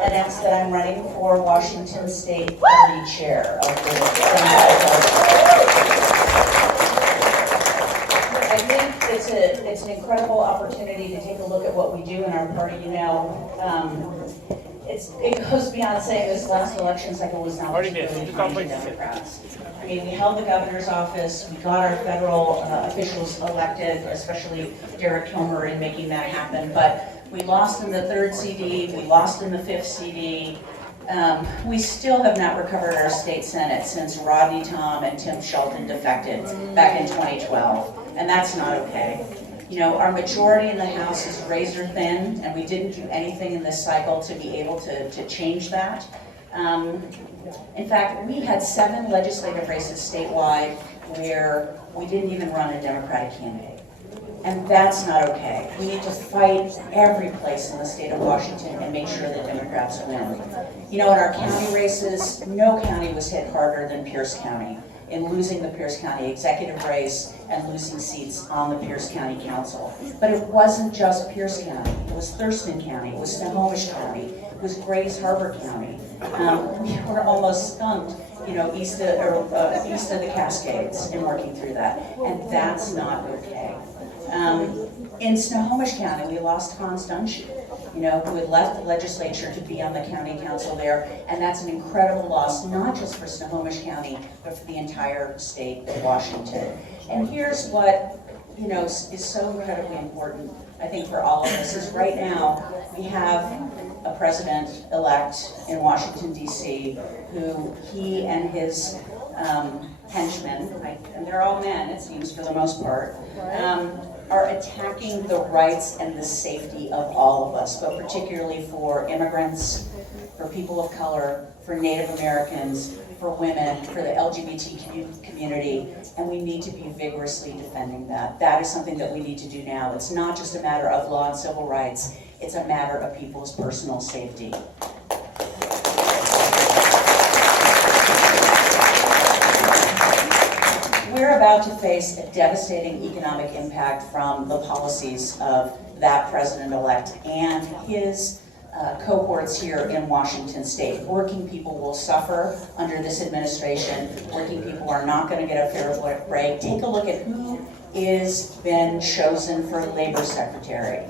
announce that I'm running for Washington State Party Chair of the Democratic Party. I think it's an incredible opportunity to take a look at what we do in our party. You know, it goes beyond saying this last election cycle was not particularly kind to Democrats. I mean, we held the governor's office, we got our federal officials elected, especially Derek Kilmer in making that happen, but we lost in the 3rd CD, we lost in the 5th CD. We still have not recovered our state senate since Rodney Tom and Tim Shelton defected back in 2012, and that's not okay. You know, our majority in the House is razor thin, and we didn't do anything in this cycle to be able to change that. In fact, we had 7 legislative races statewide where we didn't even run a Democratic candidate. And that's not okay. We need to fight every place in the state of Washington and make sure that Democrats win. You know, in our county races, no county was hit harder than Pierce County in losing the Pierce County executive race and losing seats on the Pierce County Council. But it wasn't just Pierce County. It was Thurston County, it was Snohomish County, it was Grays Harbor County. We were almost skunked, you know, east of the Cascades in working through that, and that's not okay. In Snohomish County, we lost Hans Dunshee, you know, who had left the legislature to be on the county council there, and that's an incredible loss, not just for Snohomish County, but for the entire state of Washington. And here's what, you know, is so incredibly important, I think, for all of us, is right now we have a president-elect in Washington, D.C., who he and his henchmen, and they're all men, it seems, for the most part, are attacking the rights and the safety of all of us, but particularly for immigrants, for people of color, for Native Americans, for women, for the LGBT community, and we need to be vigorously defending that. That is something that we need to do now. It's not just a matter of law and civil rights, it's a matter of people's personal safety. We're about to face a devastating economic impact from the policies of that president-elect and his cohorts here in Washington State. Working people will suffer under this administration. Working people are not going to get a fair break. Take a look at who is been chosen for labor secretary.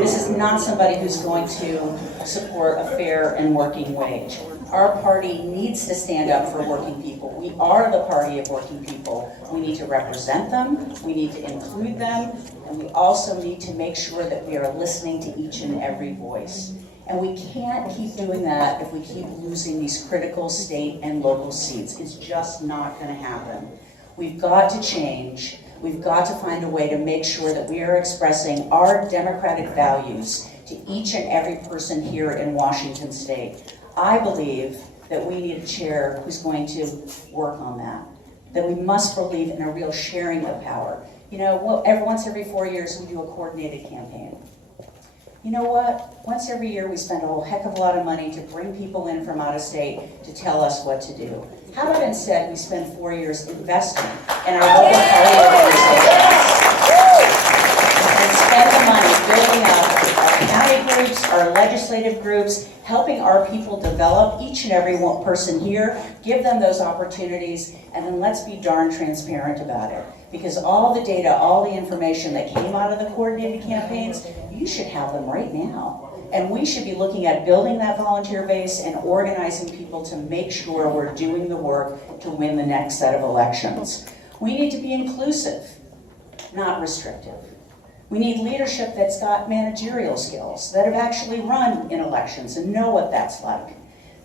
This is not somebody who's going to support a fair and working wage. Our party needs to stand up for working people. We are the party of working people. We need to represent them, we need to include them, and we also need to make sure that we are listening to each and every voice. And we can't keep doing that if we keep losing these critical state and local seats. It's just not going to happen. We've got to change. We've got to find a way to make sure that we are expressing our democratic values to each and every person here in Washington State. I believe that we need a chair who's going to work on that we must believe in a real sharing of power. You know, once every 4 years we do a coordinated campaign. You know what? Once every year we spend a whole heck of a lot of money to bring people in from out of state to tell us what to do. How about instead we spend 4 years investing in our local party organizations and spend the money building up our county groups, our legislative groups, helping our people develop, each and every one person here, give them those opportunities, and then let's be darn transparent about it. Because all the data, all the information that came out of the coordinated campaigns, you should have them right now. And we should be looking at building that volunteer base and organizing people to make sure we're doing the work to win the next set of elections. We need to be inclusive, not restrictive. We need leadership that's got managerial skills, that have actually run in elections and know what that's like,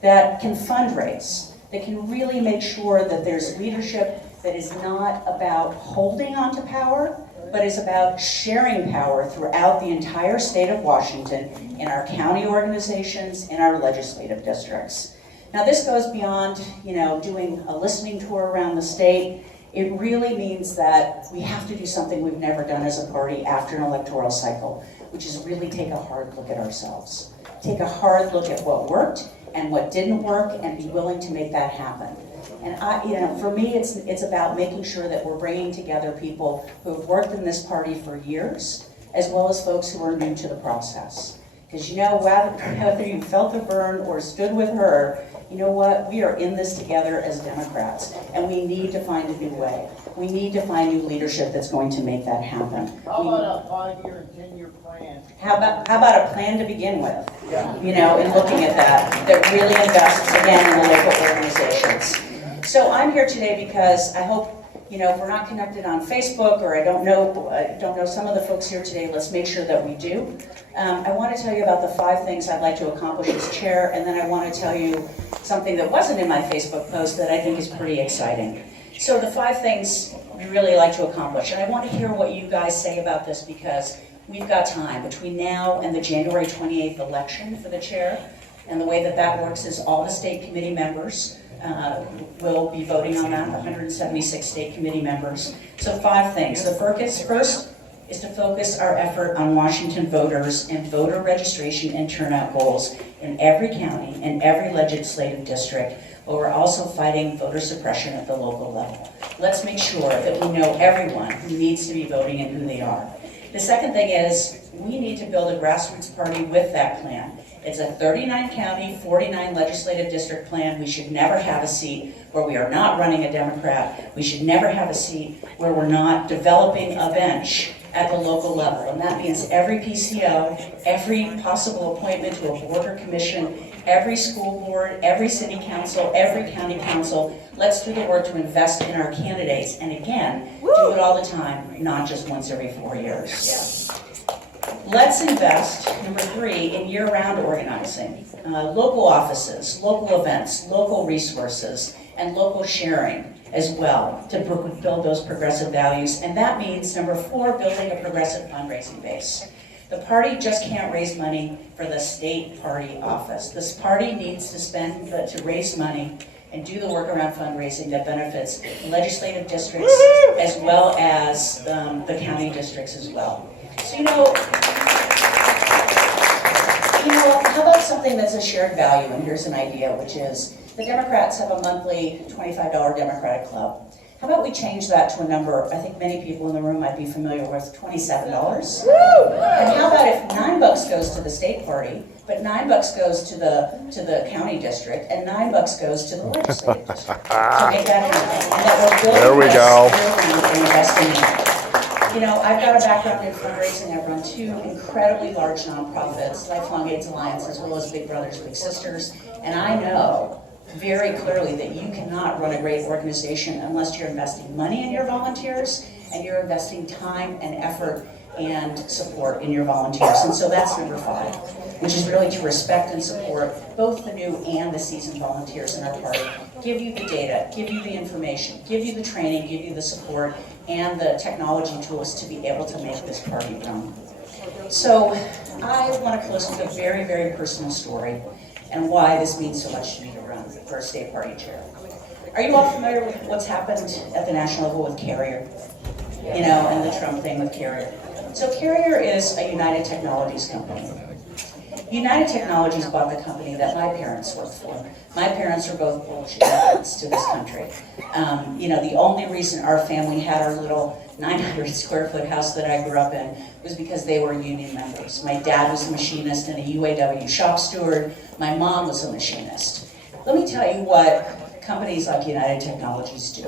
that can fundraise, that can really make sure that there's leadership that is not about holding on to power, but is about sharing power throughout the entire state of Washington in our county organizations, in our legislative districts. Now this goes beyond, you know, doing a listening tour around the state. It really means that we have to do something we've never done as a party after an electoral cycle, which is really take a hard look at ourselves. Take a hard look at what worked and what didn't work and be willing to make that happen. And for me, it's about making sure that we're bringing together people who have worked in this party for years, as well as folks who are new to the process. Because you know, whether you felt the burn or stood with her, you know what? We are in this together as Democrats, and we need to find a new way. We need to find new leadership that's going to make that happen. How about a 5-year and 10-year plan? How about a plan to begin with? Yeah. You know, in looking at that really invests, again, in the local organizations. So I'm here today because I hope, you know, if we're not connected on Facebook, or I don't know some of the folks here today, let's make sure that we do. I want to tell you about the 5 things I'd like to accomplish as chair, and then I want to tell you something that wasn't in my Facebook post that I think is pretty exciting. So the 5 things we really like to accomplish, and I want to hear what you guys say about this, because we've got time between now and the January 28th election for the chair. And the way that that works is all the state committee members will be voting on that, 176 state committee members. So 5 things. The first is to focus our effort on Washington voters and voter registration and turnout goals in every county and every legislative district, but we're also fighting voter suppression at the local level. Let's make sure that we know everyone who needs to be voting and who they are. The second thing is we need to build a grassroots party with that plan. It's a 39 county, 49 legislative district plan. We should never have a seat where we are not running a Democrat. We should never have a seat where we're not developing a bench at the local level. And that means every PCO, every possible appointment to a board or commission, every school board, every city council, every county council. Let's do the work to invest in our candidates. And again, do it all the time, not just once every 4 years. Yeah. Let's invest, number 3, in year-round organizing. Local offices, local events, local resources, and local sharing as well to build those progressive values. And that means, number 4, building a progressive fundraising base. The party just can't raise money for the state party office. This party needs to raise money and do the work around fundraising that benefits legislative districts as well as the county districts as well. So, you know, how about something that's a shared value? And here's an idea, which is the Democrats have a monthly $25 Democratic Club. How about we change that to a number I think many people in the room might be familiar with, $27? And how about if $9 goes to the state party, but $9 goes to the county district, and $9 goes to the legislative district? So make that happen. And that we're building there we go. And investing in it. You know, I've got a background in fundraising. I've run 2 incredibly large nonprofits, Lifelong AIDS Alliance as well as Big Brothers Big Sisters, and I know very clearly that you cannot run a great organization unless you're investing money in your volunteers and you're investing time and effort and support in your volunteers. And so that's number 5, which is really to respect and support both the new and the seasoned volunteers in our party. Give you the data, give you the information, give you the training, give you the support, and the technology tools to be able to make this party run. So I want to close with a very, very personal story and why this means so much to me to run for a state party chair. Are you all familiar with what's happened at the national level with Carrier? You know, and the Trump thing with Carrier. So Carrier is a United Technologies company. United Technologies bought the company that my parents worked for. My parents are both bullshit immigrants to this country. You know, the only reason our family had our little 900 square foot house that I grew up in was because they were union members. My dad was a machinist and a UAW shop steward. My mom was a machinist. Let me tell you what companies like United Technologies do.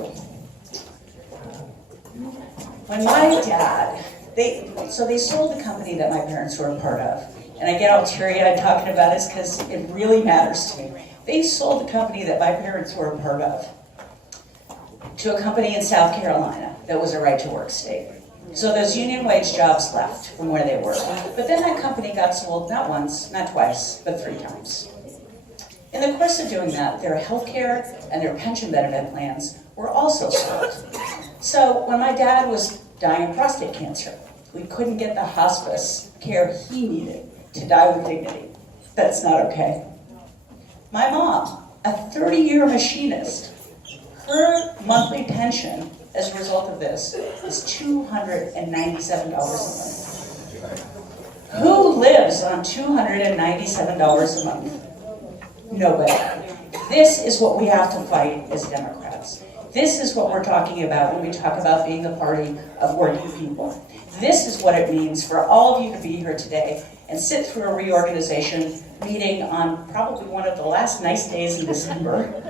When my dad, they sold the company that my parents were a part of. And I get all teary-eyed talking about this because it really matters to me. They sold the company that my parents were a part of to a company in South Carolina that was a right-to-work state. So those union wage jobs left from where they were. But then that company got sold not once, not twice, but 3 times. In the course of doing that, their health care and their pension benefit plans were also sold. So when my dad was dying of prostate cancer, we couldn't get the hospice care he needed to die with dignity. That's not okay. My mom, a 30-year machinist, her monthly pension as a result of this is $297 a month. Who lives on $297 a month? Nobody. This is what we have to fight as Democrats. This is what we're talking about when we talk about being the party of working people. This is what it means for all of you to be here today and sit through a reorganization meeting on probably one of the last nice days in December,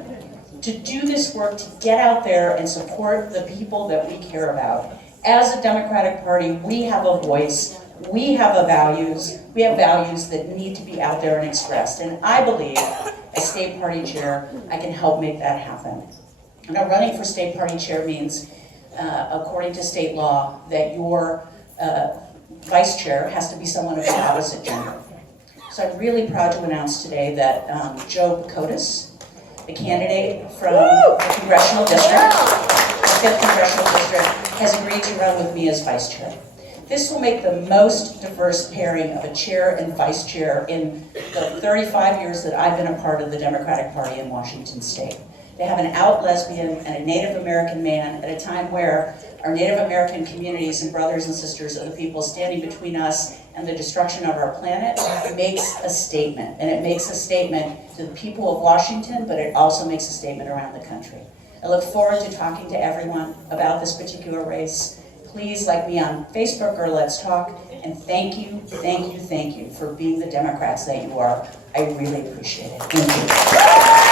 to do this work, to get out there and support the people that we care about. As a Democratic Party, we have a voice, we have values that need to be out there and expressed. And I believe, as state party chair, I can help make that happen. Now, running for state party chair means, according to state law, that your vice chair has to be someone of the opposite gender. So I'm really proud to announce today that Joe Bacotis, the candidate from the congressional district, the 5th congressional district, has agreed to run with me as vice chair. This will make the most diverse pairing of a chair and vice chair in the 35 years that I've been a part of the Democratic Party in Washington State. To have an out lesbian and a Native American man at a time where our Native American communities and brothers and sisters are the people standing between us and the destruction of our planet makes a statement. And it makes a statement to the people of Washington, but it also makes a statement around the country. I look forward to talking to everyone about this particular race. Please like me on Facebook or Let's Talk. And thank you for being the Democrats that you are. I really appreciate it. Thank you.